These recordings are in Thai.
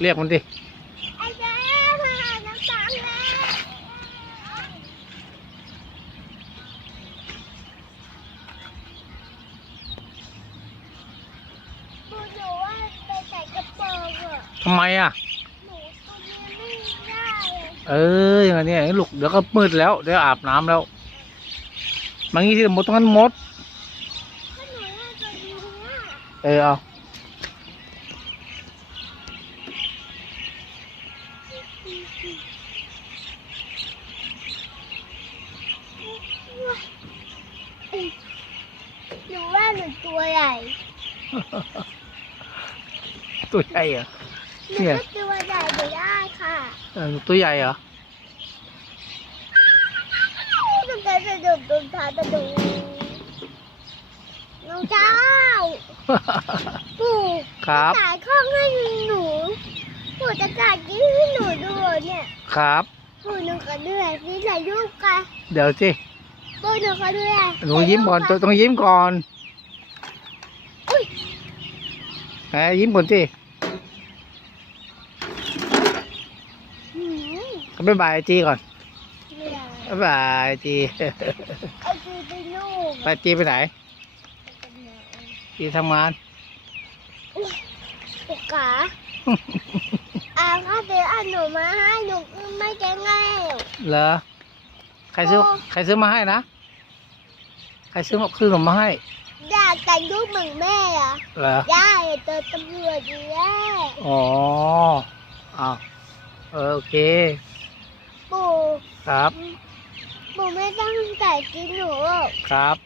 เรียกมันดิไอ้แจ๊มาหาน้ำตังแล้วพูว่าไปใส่กระโปรงอะทำไมอะ เอออย่างนี้ย่างนี้ลูกเดี๋ยวก็มืดแล้ว เดี๋ยวอาบน้ำแล้วมางี้ที่มดตรงนั้นมดถ้าหนูได้ตัวนี้อะเออเอา หนูว่าหนูตัวใหญ่ตัวใหญ่เหรอ หนูเนี่ย ก็ตัวใหญ่ไม่ได้ค่ะเออตัวใหญ่เหรอมันจะสะดุดตรงเท้าตะดุน้องเจ้าปู่ครับ จ่ายข้องให้หนูปู่จะจ่ายกินให้หนูดู เนี่ยครับปู่หนูขอด้วยนี่ถ่ายรูปกันเดี๋ยวสิปู่หนูขอด้วยหนูยิ้มก่อนต้องต้องยิ้มก่อนอุ้ยแหมยิ้มก่อนสิหืมบ๊ายบายไอจีก่อนไม่ได้บ๊ายบายไอจีเอาจีไปลูกไปจีไปไหนจีทำงานปุกกา อาถ้าเดี๋ยวเอาหนูมาให้หนูไม่จะง่ายเหรอใครซื้อโอ้ใครซื้อมาให้นะใครซื้อมาซื้อขนมมาให้อยากแต่งรูปเหมือนแม่อะเหรอได้เจอตำรวจดีแล้อ๋ออ้าวเออโอเคปู่ครับปู่ไม่ต้องใส่กินหนูหรอกครับ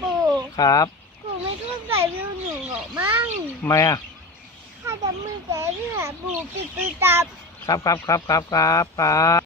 ปู่ครับปู่ไม่ต้องใส่วิวหนูหรอกมั้งทำไมอะถ้า จะมือแกเนี่ยปู่ปิดตัวจับ ครับครับครับครับครับครับ